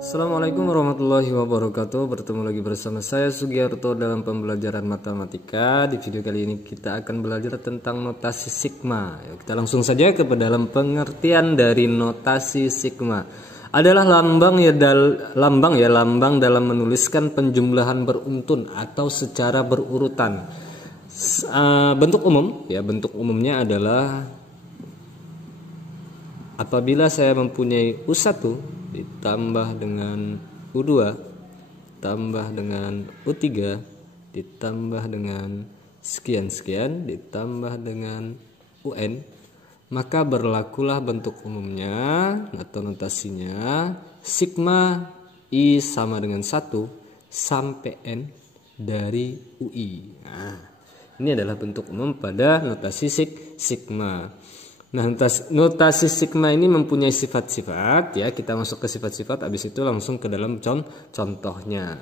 Assalamualaikum warahmatullahi wabarakatuh. Bertemu lagi bersama saya Sugiarto dalam pembelajaran matematika. Di video kali ini kita akan belajar tentang notasi sigma. Kita langsung saja ke dalam pengertian dari notasi sigma. Adalah lambang dalam menuliskan penjumlahan beruntun atau secara berurutan. Bentuk umumnya adalah apabila saya mempunyai U1 ditambah dengan U2 tambah dengan U3 ditambah dengan sekian-sekian ditambah dengan UN, maka berlakulah bentuk umumnya atau notasinya sigma I sama dengan 1 sampai N dari UI. Nah, ini adalah bentuk umum pada notasi sigma. Nah, notasi sigma ini mempunyai sifat-sifat ya. Kita masuk ke sifat-sifat, habis itu langsung ke dalam contohnya.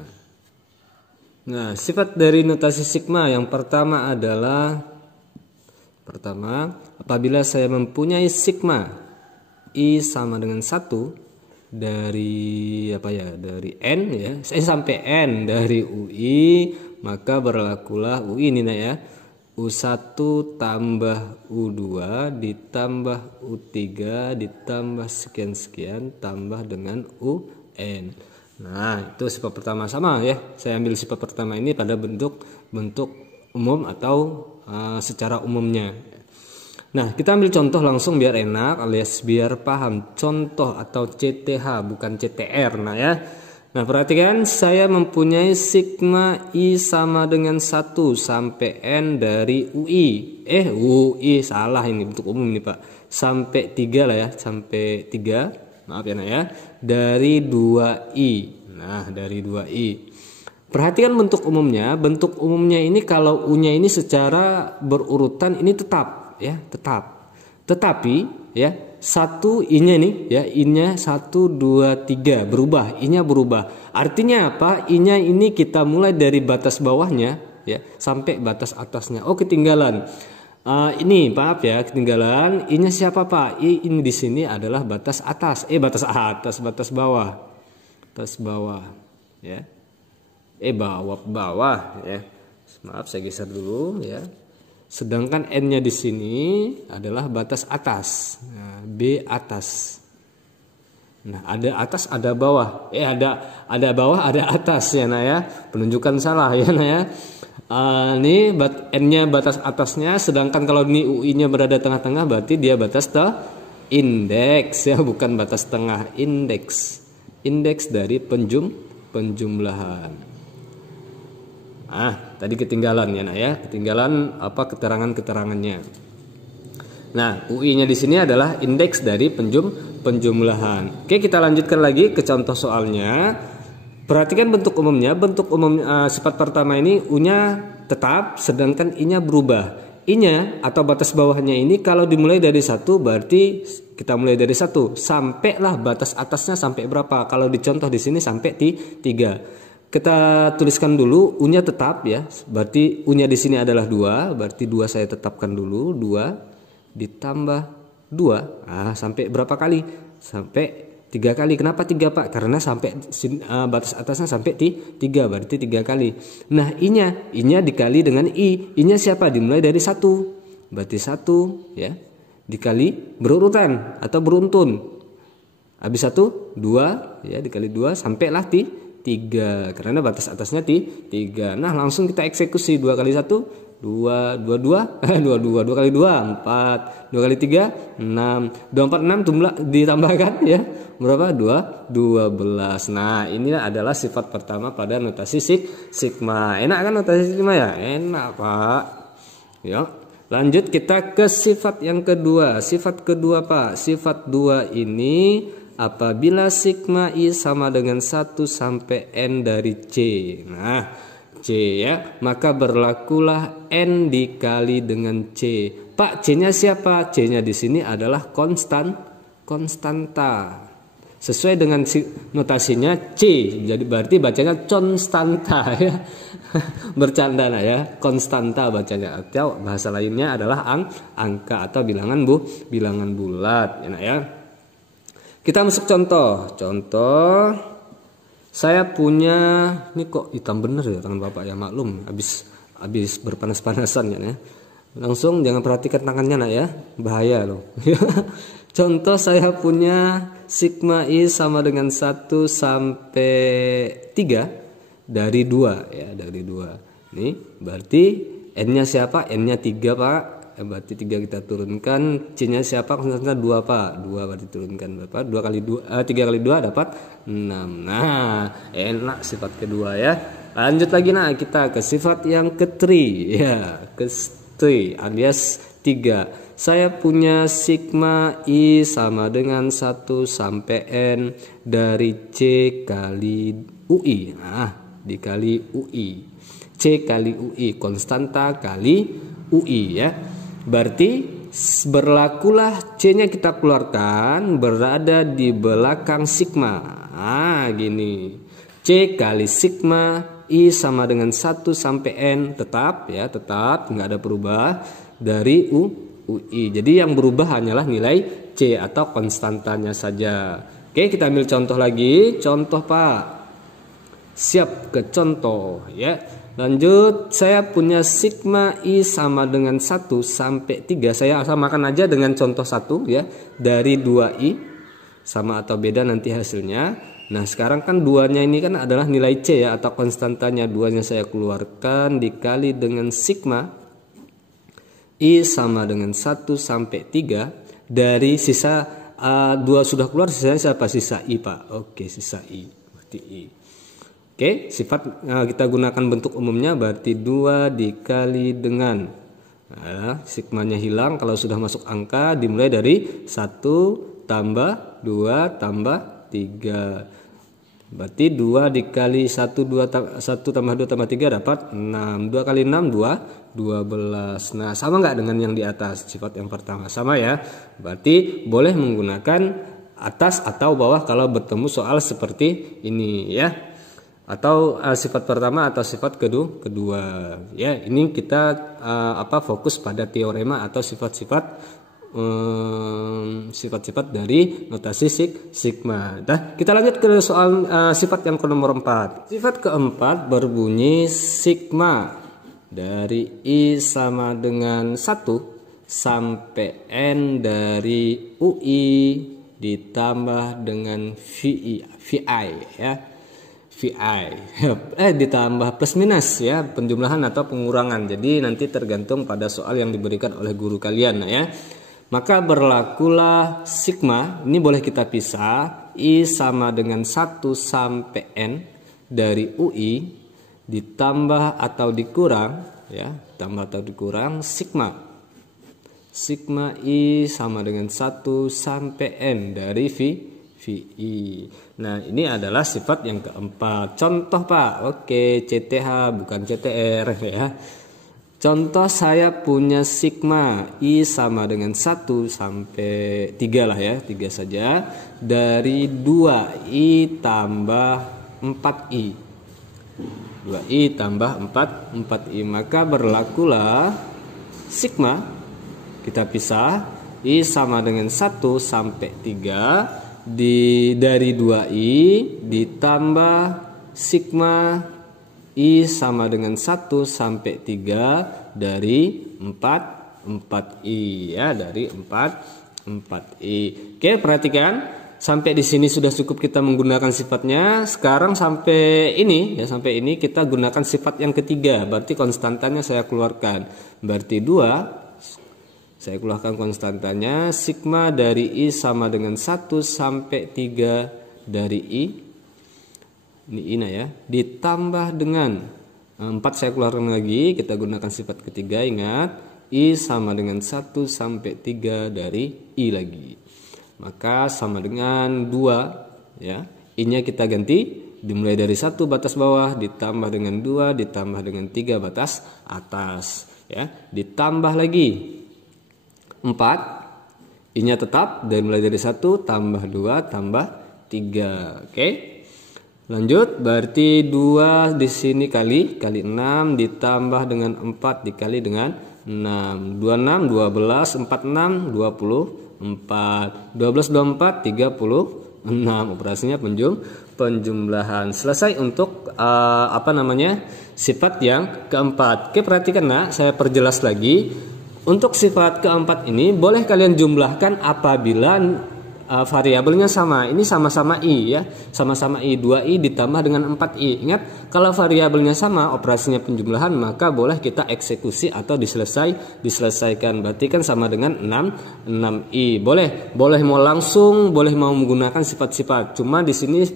Nah, sifat dari notasi sigma yang pertama adalah apabila saya mempunyai sigma I sama dengan 1 dari dari N ya, saya sampai N dari UI, maka berlakulah UI ini ya. U1 tambah U2 ditambah U3 ditambah sekian-sekian tambah dengan UN. Nah, itu sifat pertama sama ya. Saya ambil sifat pertama ini pada bentuk umum atau secara umumnya. Nah, kita ambil contoh langsung biar enak alias biar paham. Contoh atau CTH bukan CTR. Nah ya. Nah, perhatikan, saya mempunyai sigma I sama dengan 1 sampai N dari UI. UI salah, ini bentuk umum nih Pak. Sampai 3 lah ya, sampai 3. Maaf ya ya. Dari 2I. Nah, dari 2I. Perhatikan bentuk umumnya. Bentuk umumnya ini kalau U-nya ini secara berurutan ini tetap ya, tetap. Tetapi ya, 1 I-nya nih ya, I-nya 1 2 3 berubah, I-nya berubah. Artinya apa? I-nya ini kita mulai dari batas bawahnya ya sampai batas atasnya. Oh, ketinggalan. Ini maaf ya, ketinggalan. I-nya siapa Pak? I ini di sini adalah batas atas. Batas bawah. Batas bawah ya. Bawah ya. Maaf, saya geser dulu ya. Sedangkan N-nya di sini adalah batas atas. Nah, B atas. Nah, ada atas, ada bawah. Ada bawah, ada atas ya, nah ya. Penunjukan salah ya, nah ya. Ini N-nya batas atasnya, sedangkan kalau ini UI-nya berada tengah-tengah berarti dia batas indeks ya, bukan batas tengah, indeks. Indeks dari penjumlahan. Tadi ketinggalan ya, nah ya, ketinggalan keterangannya. Nah, UI-nya di sini adalah indeks dari penjumlahan. Oke, kita lanjutkan lagi ke contoh soalnya. Perhatikan bentuk umumnya. Bentuk umum sifat pertama ini U-nya tetap, sedangkan I-nya berubah. I-nya atau batas bawahnya ini kalau dimulai dari 1 berarti kita mulai dari 1 sampailah batas atasnya sampai berapa? Kalau dicontoh di sini sampai 3. Kita tuliskan dulu U-nya tetap ya. Berarti U-nya di sini adalah 2, berarti 2 saya tetapkan dulu, 2 ditambah 2. Sampai berapa kali? Sampai 3 kali. Kenapa 3 Pak? Karena sampai batas atasnya sampai 3, berarti 3 kali. Nah, I-nya dikali dengan I. I-nya siapa? Dimulai dari 1. Berarti 1 ya. Dikali berurutan atau beruntun. Habis 1, 2 ya, dikali 2 sampailah 3, karena batas atasnya 3. Nah, langsung kita eksekusi. 2 kali 1 2 2 kali 2 4, 2 kali 3 6, 2 4 6 ditambahkan ya. Berapa? 12. Nah, ini adalah sifat pertama pada notasi sigma. Enak kan notasi sigma ya? Enak Pak. Yuk, lanjut kita ke sifat yang kedua. Sifat kedua Pak. Sifat 2 ini apabila sigma I sama dengan 1 sampai N dari C. Nah, C ya, maka berlakulah N dikali dengan C. Pak, C-nya siapa? C-nya di sini adalah konstanta. Sesuai dengan notasinya C. Jadi berarti bacanya constanta ya. Bercanda lah ya, konstanta bacanya. Atau bahasa lainnya adalah angka atau bilangan bulat ya, nah ya. Kita masuk contoh. saya punya, ini kok hitam bener ya tangan Bapak ya, maklum habis berpanas-panasan ya. Langsung jangan perhatikan tangannya nak ya, bahaya loh. Contoh saya punya sigma I sama dengan 1 sampai 3 dari 2 ya, dari 2. Nih, berarti N-nya siapa? N-nya 3, Pak. Berarti 3 kita turunkan. C-nya siapa? Konstanta 2, Pak. 2 berarti turunkan berapa? 2 kali 2, 3 kali 2 dapat 6. Nah, enak sifat kedua ya. Lanjut lagi nah, kita ke sifat yang ke-3 ya, ke-3 alias 3. Saya punya sigma I sama dengan 1 sampai N dari C kali UI. Nah, dikali UI. C kali UI, konstanta kali UI ya. Berarti berlakulah C-nya kita keluarkan berada di belakang sigma. Nah, gini. C kali sigma I sama dengan 1 sampai N tetap ya, tetap nggak ada perubah dari UI. Jadi yang berubah hanyalah nilai C atau konstantanya saja. Oke, kita ambil contoh lagi. Contoh Pak. Siap ke contoh ya. Lanjut, saya punya sigma I sama dengan 1 sampai 3. Saya samakan aja dengan contoh 1 ya. Dari 2I. Sama atau beda nanti hasilnya. Nah, sekarang kan 2-nya ini kan adalah nilai C ya, atau konstantanya. 2-nya saya keluarkan dikali dengan sigma I sama dengan 1 sampai 3 dari sisa 2 sudah keluar, sisanya siapa? Sisa I, Pak. Oke, sisa I. Berarti I. Oke, sifat kita gunakan bentuk umumnya berarti 2 dikali dengan sigmanya hilang kalau sudah masuk angka, dimulai dari 1 tambah 2 tambah 3. Berarti 2 dikali 1 tambah 2 tambah 3 dapat 6. 2 kali 6 12. Nah, sama nggak dengan yang di atas sifat yang pertama? Sama ya. Berarti boleh menggunakan atas atau bawah kalau bertemu soal seperti ini ya. Atau sifat pertama atau sifat kedua. Ya, ini kita fokus pada teorema atau sifat-sifat dari notasi sigma. Nah, kita lanjut ke soal sifat yang ke nomor 4. Sifat keempat berbunyi sigma dari I sama dengan 1 sampai N dari UI ditambah dengan VI ya. VI ditambah plus minus ya, penjumlahan atau pengurangan. Jadi nanti tergantung pada soal yang diberikan oleh guru kalian ya. Maka berlakulah sigma, ini boleh kita pisah, I sama dengan 1 sampai N dari UI ditambah atau dikurang ya, tambah atau dikurang sigma. Sigma I sama dengan 1 sampai N dari VI. Nah, ini adalah sifat yang keempat. Contoh Pak, oke, CTH bukan CTR ya. Contoh saya punya sigma I sama dengan 1 sampai 3 lah ya, 3 saja. Dari 2I tambah 4I. 2I tambah 4I. Maka berlakulah sigma, kita pisah, I sama dengan 1 sampai 3 dari 2I ditambah sigma I sama dengan 1 sampai 3 dari 4I ya, dari 4I. Oke, perhatikan sampai di sini sudah cukup kita menggunakan sifatnya. Sekarang sampai ini ya, sampai ini kita gunakan sifat yang ketiga. Berarti konstantanya saya keluarkan. Berarti 2 saya keluarkan konstantanya, sigma dari I sama dengan 1 sampai 3 dari I. Ini ina ya, ditambah dengan 4 saya keluarkan lagi, kita gunakan sifat ketiga, ingat I sama dengan 1 sampai 3 dari I lagi, maka sama dengan 2 ya. I nya kita ganti, dimulai dari 1 batas bawah ditambah dengan 2 ditambah dengan 3 batas atas ya, ditambah lagi 4, I nya tetap dari mulai dari 1 tambah 2 tambah 3. Oke. Lanjut, berarti 2 di sini kali 6 ditambah dengan 4 dikali dengan 6. 26 12 46 24. 12 24 36. 6. Operasinya penjumlahan. Selesai untuk sifat yang keempat. Oke, perhatikan nak, saya perjelas lagi. Untuk sifat keempat ini boleh kalian jumlahkan apabila variabelnya sama. Ini sama-sama i ya, sama-sama i, 2i ditambah dengan 4i. Ingat, kalau variabelnya sama, operasinya penjumlahan, maka boleh kita eksekusi atau diselesaikan. Berarti kan sama dengan 6i. Boleh mau langsung, boleh mau menggunakan sifat-sifat. Cuma di sini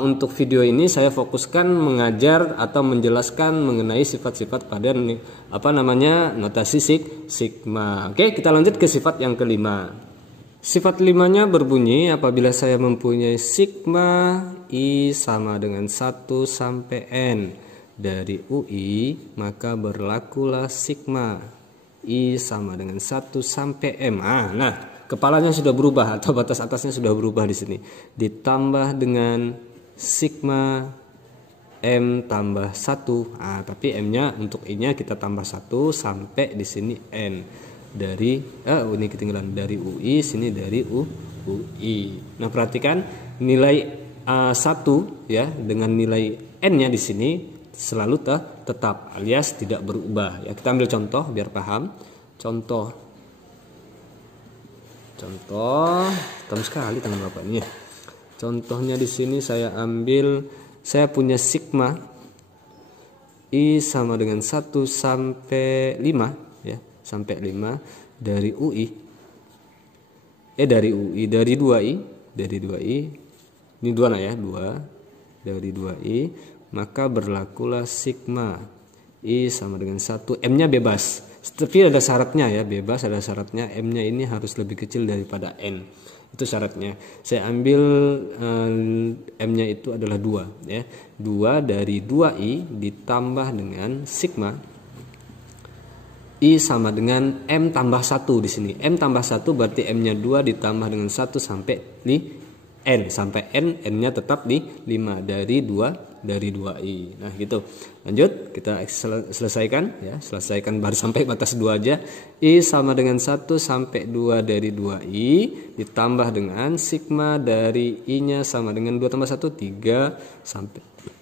untuk video ini saya fokuskan mengajar atau menjelaskan mengenai sifat-sifat pada notasi sigma. Oke, kita lanjut ke sifat yang kelima. Sifat limanya berbunyi, apabila saya mempunyai sigma I sama dengan 1 sampai N dari UI, maka berlakulah sigma I sama dengan 1 sampai M. Nah, kepalanya sudah berubah atau batas atasnya sudah berubah di sini. Ditambah dengan sigma M tambah 1. Tapi M-nya untuk I-nya kita tambah 1 sampai di sini N. Ini ketinggalan dari UI, sini dari UI. Nah, perhatikan nilai 1 ya dengan nilai N-nya di sini selalu tetap alias tidak berubah. Ya, kita ambil contoh biar paham. Contoh hitam sekali tangan Bapak ini. Contohnya di sini saya punya sigma I sama dengan 1 sampai 5 ya. Sampai 5 dari UI dari 2i ini 2 ya, 2 dari 2i, maka berlakulah sigma I sama dengan 1. M-nya bebas, tapi ada syaratnya ya, bebas ada syaratnya, M-nya ini harus lebih kecil daripada N. Itu syaratnya. Saya ambil M-nya itu adalah 2 ya. 2 dari 2i ditambah dengan sigma I sama dengan M tambah 1 di sini. M tambah 1 berarti M-nya 2 ditambah dengan 1 sampai N. Sampai N-nya tetap di 5 dari 2i. Nah, gitu. Lanjut, kita selesaikan ya. Selesaikan baru sampai batas 2 aja. I sama dengan 1 sampai 2 dari 2i ditambah dengan sigma dari I-nya sama dengan 2 tambah 1 3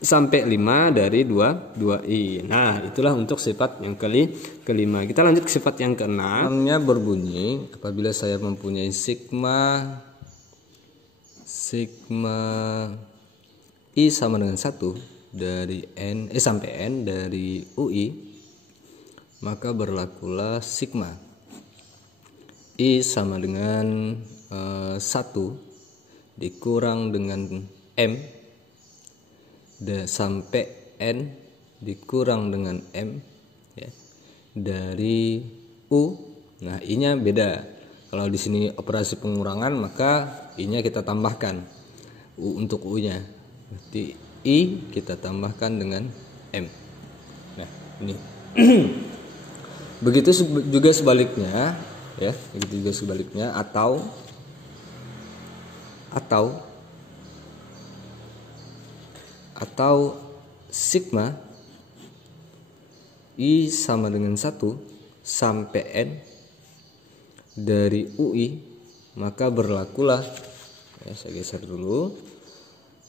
sampai 5 dari 2i. Nah, itulah untuk sifat yang kelima. Kita lanjut ke sifat yang keenam. Namanya berbunyi, apabila saya mempunyai sigma I sama dengan 1 dari N sampai N dari UI, maka berlakulah sigma I sama dengan 1 dikurang dengan M sampai N dikurang dengan M ya, dari U. Nah, I-nya beda. Kalau di sini operasi pengurangan, maka I-nya kita tambahkan untuk U-nya. Berarti I kita tambahkan dengan M. Nah, ini. Begitu juga sebaliknya ya, begitu juga sebaliknya atau sigma I sama dengan 1 sampai N dari UI, maka berlakulah ya, saya geser dulu,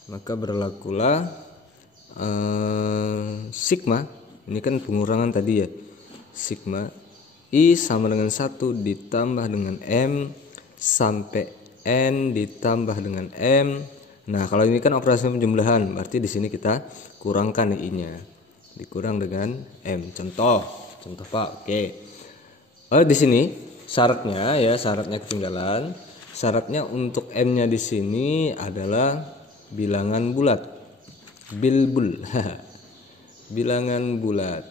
maka berlakulah sigma, ini kan pengurangan tadi ya, sigma I sama dengan 1 ditambah dengan M sampai N ditambah dengan M. Nah, kalau ini kan operasi penjumlahan, berarti di sini kita kurangkan I-nya, dikurang dengan M. Contoh Pak. Oke. Di sini syaratnya ya, syaratnya ketinggalan. Syaratnya untuk M-nya di sini adalah bilangan bulat. Bilbul. Bilangan bulat.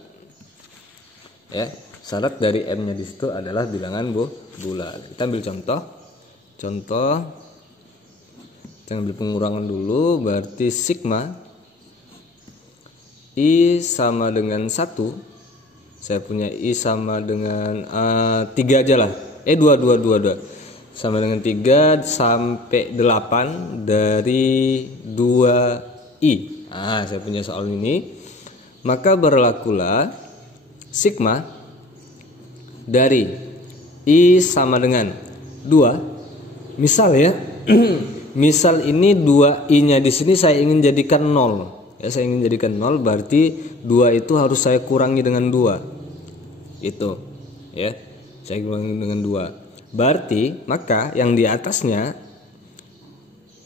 Ya, syarat dari M-nya di situ adalah bilangan bulat. Kita ambil contoh. Kita ambil pengurangan dulu, berarti sigma I sama dengan 1. Saya punya I sama dengan 3 aja lah. 2 sama dengan 3 sampai 8 dari 2i. Saya punya soal ini. Maka berlakulah sigma dari I sama dengan 2. Misal ya, misal ini 2i-nya di sini saya ingin jadikan 0. Ya, saya ingin jadikan 0 berarti 2 itu harus saya kurangi dengan 2. Itu. Ya. Saya kurangi dengan 2. Berarti maka yang di atasnya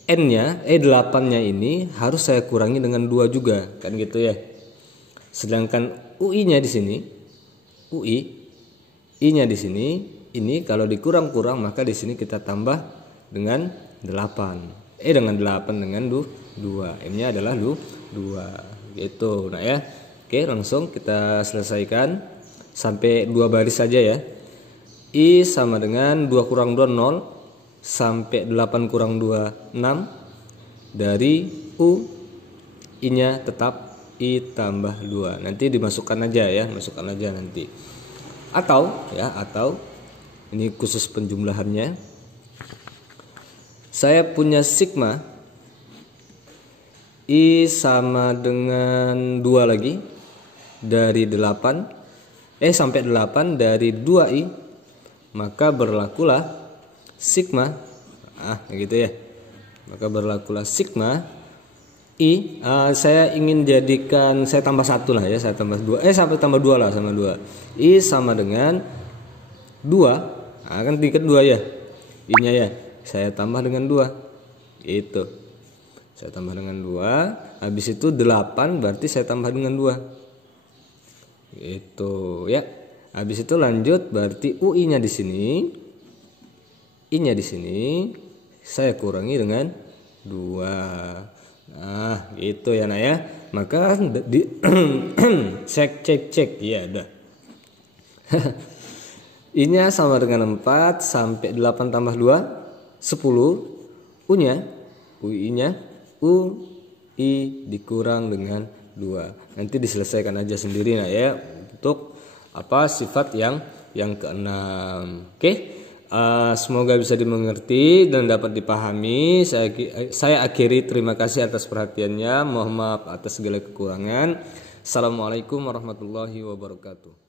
n-nya 8-nya ini harus saya kurangi dengan 2 juga, kan gitu ya. Sedangkan UI-nya di sini, I-nya di sini, ini kalau dikurang-kurang maka di sini kita tambah dengan 8. Dengan 8 dengan 2. M-nya adalah 2. Gitu. Nah ya. Oke, langsung kita selesaikan sampai 2 baris saja ya. I sama dengan 2 kurang 2 0 sampai 8 kurang 2 6. Dari U, I-nya tetap I tambah 2. Nanti dimasukkan aja ya, masukkan aja nanti. Atau ini khusus penjumlahannya. Saya punya sigma I sama dengan 2 lagi dari 8 sampai 8 dari 2i, maka berlakulah sigma gitu ya. Maka berlakulah sigma I, saya ingin jadikan, saya tambah 1 lah ya, saya tambah 2, sampai tambah 2 lah, sama 2. I sama dengan 2, kan tingkat 2 ya, I-nya ya, saya tambah dengan 2, itu. Saya tambah dengan 2, habis itu 8, berarti saya tambah dengan 2. Itu ya. Habis itu lanjut, berarti UI-nya di sini, I-nya di sini, saya kurangi dengan 2. Nah, gitu ya, ya. Maka cek ya udah. I-nya sama dengan 4 sampai 8 tambah 2 10. UI-nya UI dikurang dengan 2. Nanti diselesaikan aja sendiri ya untuk sifat yang keenam. Oke. Semoga bisa dimengerti dan dapat dipahami. Saya akhiri, terima kasih atas perhatiannya. Mohon maaf atas segala kekurangan. Assalamualaikum warahmatullahi wabarakatuh.